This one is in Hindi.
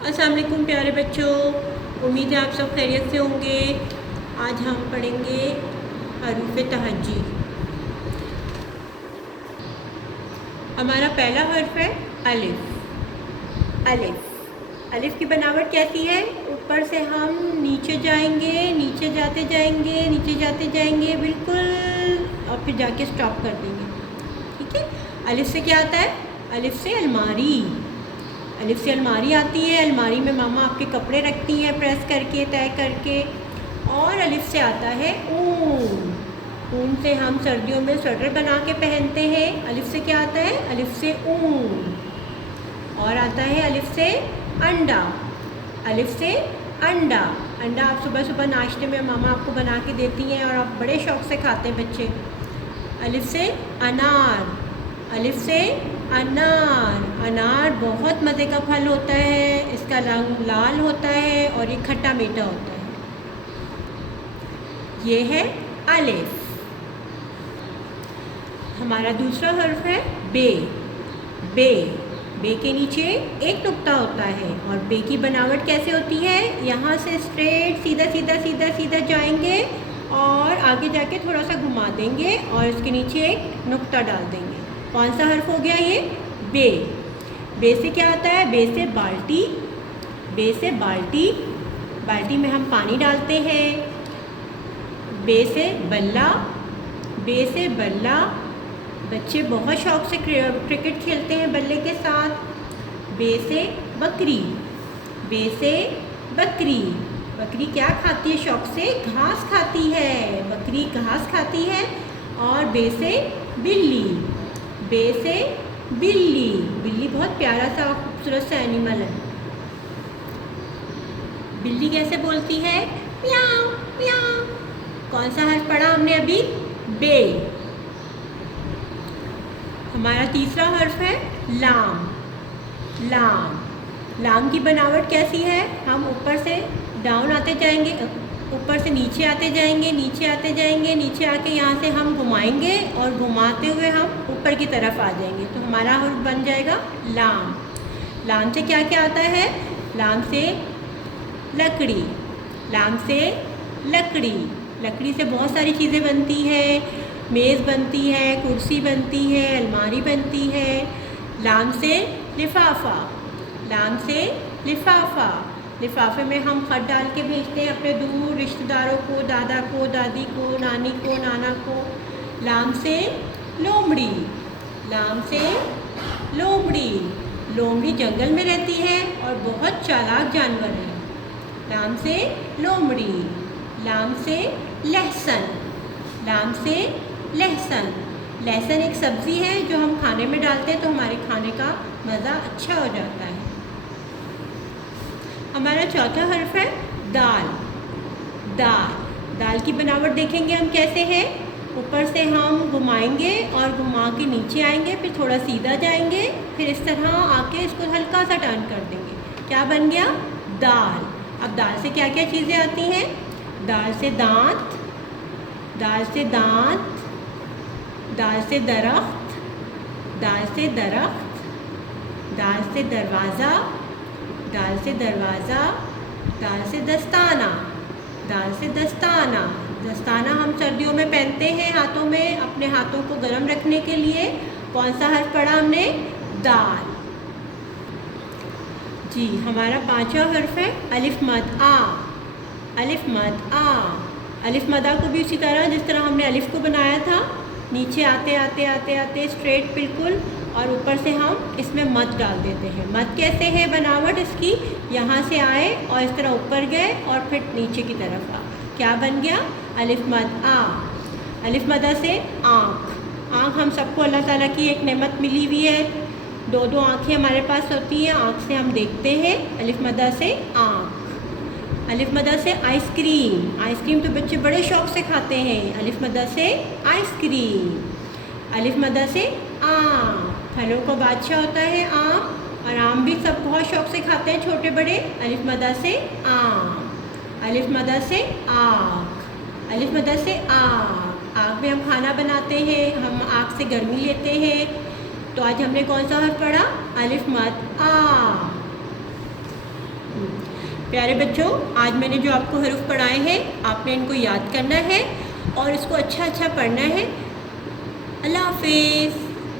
अस्सलाम वालेकुम प्यारे बच्चों, उम्मीद है आप सब खैरियत से होंगे। आज हम पढ़ेंगे हरूफ तहज्जी। हमारा पहला हर्फ है अलिफ। अलिफ अलिफ की बनावट कैसी है? ऊपर से हम नीचे जाएंगे, नीचे जाते जाएंगे, नीचे जाते जाएंगे बिल्कुल, और फिर जाके स्टॉप कर देंगे। ठीक है। अलिफ से क्या आता है? अलिफ से अलमारी। अलिफ से अलमारी आती है। अलमारी में मामा आपके कपड़े रखती हैं प्रेस करके, तय करके। और अलिफ से आता है ऊन। ऊन से हम सर्दियों में स्वेटर बना के पहनते हैं। अलिफ से क्या आता है? अलिफ से ऊन। और आता है अलिफ से अंडा। अलिफ से अंडा। अंडा आप सुबह सुबह नाश्ते में मामा आपको बना के देती हैं और आप बड़े शौक़ से खाते हैं बच्चे। अलिफ से अनार। अलिफ से अनार। अनार बहुत मज़े का फल होता है। इसका रंग लाल होता है और ये खट्टा मीठा होता है। ये है अलिफ। हमारा दूसरा हर्फ है बे। बे बे के नीचे एक नुक्ता होता है। और बे की बनावट कैसे होती है? यहाँ से स्ट्रेट सीधा सीधा सीधा सीधा जाएंगे और आगे जाके थोड़ा सा घुमा देंगे और इसके नीचे एक नुक्ता डाल देंगे। कौन सा हर्फ हो गया ये? बे। बे से क्या आता है? बे से बाल्टी। बे से बाल्टी। बाल्टी में हम पानी डालते हैं। बे से बल्ला। बे से बल्ला। बच्चे बहुत शौक़ से क्रिकेट खेलते हैं बल्ले के साथ। बे से बकरी। बे से बकरी। बकरी क्या खाती है? शौक़ से घास खाती है। बकरी घास खाती है। और बे से बिल्ली। बे से बिल्ली। बिल्ली बहुत प्यारा सा खूबसूरत सा एनिमल है। बिल्ली कैसे बोलती है? म्याऊं म्याऊं। कौन सा हर्फ पढ़ा हमने अभी? बे। हमारा तीसरा हर्फ है लाम। लाम। लाम की बनावट कैसी है? हम ऊपर से डाउन आते जाएंगे, ऊपर से नीचे आते जाएंगे, नीचे आते जाएंगे, नीचे आके यहाँ से हम घुमाएंगे और घुमाते हुए हम ऊपर की तरफ आ जाएंगे। तो हमारा हर्फ बन जाएगा लाम। लाम से क्या क्या आता है? लाम से लकड़ी। लाम से लकड़ी। लकड़ी से बहुत सारी चीज़ें बनती हैं। मेज़ बनती है, कुर्सी बनती है, अलमारी बनती है। लाम से लिफाफा। लाम से लिफाफा। लिफाफे में हम खत डाल के भेजते हैं अपने दूर रिश्तेदारों को, दादा को, दादी को, नानी को, नाना को। लाम से लोमड़ी। लाम से लोमड़ी। लोमड़ी जंगल में रहती है और बहुत चालाक जानवर है। लाम से लोमड़ी। लाम से लहसुन। लाम से लहसुन। लहसुन एक सब्ज़ी है जो हम खाने में डालते हैं तो हमारे खाने का मज़ा अच्छा हो जाता है। हमारा चौथा हर्फ है दाल। दाल। दाल की बनावट देखेंगे हम कैसे है। ऊपर से हम घुमाएंगे और घुमा के नीचे आएंगे, फिर थोड़ा सीधा जाएंगे, फिर इस तरह आके इसको हल्का सा टर्न कर देंगे। क्या बन गया? दाल। अब दाल से क्या क्या चीज़ें आती हैं? दाल से दांत। दाल से दांत। दाल से दरख्त। दाल से दरख्त। दाल से दरवाज़ा। दाल से दरवाज़ा। दाल से दस्ताना। दाल से दस्ताना। दस्ताना हम सर्दियों में पहनते हैं हाथों में, अपने हाथों को गर्म रखने के लिए। कौन सा हर्फ पढ़ा हमने? दाल। जी, हमारा पांचवा हर्फ है अलिफ मद आ। अलिफ मद आ। अलिफ मद आ को भी उसी तरह जिस तरह हमने अलिफ को बनाया था, नीचे आते आते आते आते स्ट्रेट बिल्कुल, और ऊपर से हम इसमें मद डाल देते हैं। मद कैसे है बनावट इसकी? यहाँ से आए और इस तरह ऊपर गए और फिर नीचे की तरफ आ। क्या बन गया? अलिफ मद आ। अलिफ मद आ से आँख। आँख हम सबको अल्लाह ताला की एक नेमत मिली हुई है। दो दो आँखें हमारे पास होती हैं, आँख से हम देखते हैं। अलिफ मद आ से आँख। अलिफ मद आ से आइसक्रीम। आइसक्रीम तो बच्चे बड़े शौक़ से खाते हैं। अलिफ मद आ से आइसक्रीम। अलिफ मद आ से आम। फलों का बादशाह होता है आम, और आम भी सब बहुत शौक़ से खाते हैं छोटे बड़े। अलिफ मद आ से आम। अलिफ मद आ से आग। अलिफ मद आ से आग। आग में हम खाना बनाते हैं, हम आग से गर्मी लेते हैं। तो आज हमने कौन सा हर्फ पढ़ा? अलिफ मद आ। प्यारे बच्चों, आज मैंने जो आपको हरूफ पढ़ाए हैं आपने इनको याद करना है और इसको अच्छा अच्छा पढ़ना है। अल्लाह हाफिज़।